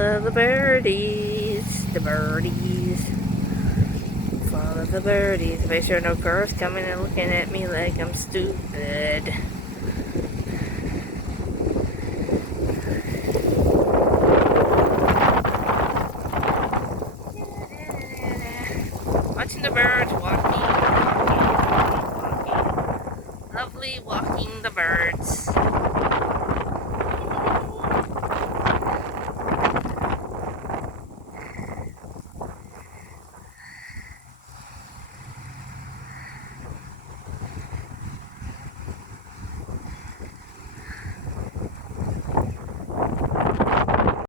Follow the birdies, the birdies. Follow the birdies. Make sure no cars coming and looking at me like I'm stupid. Watching the birds walking. Lovely walking the birds.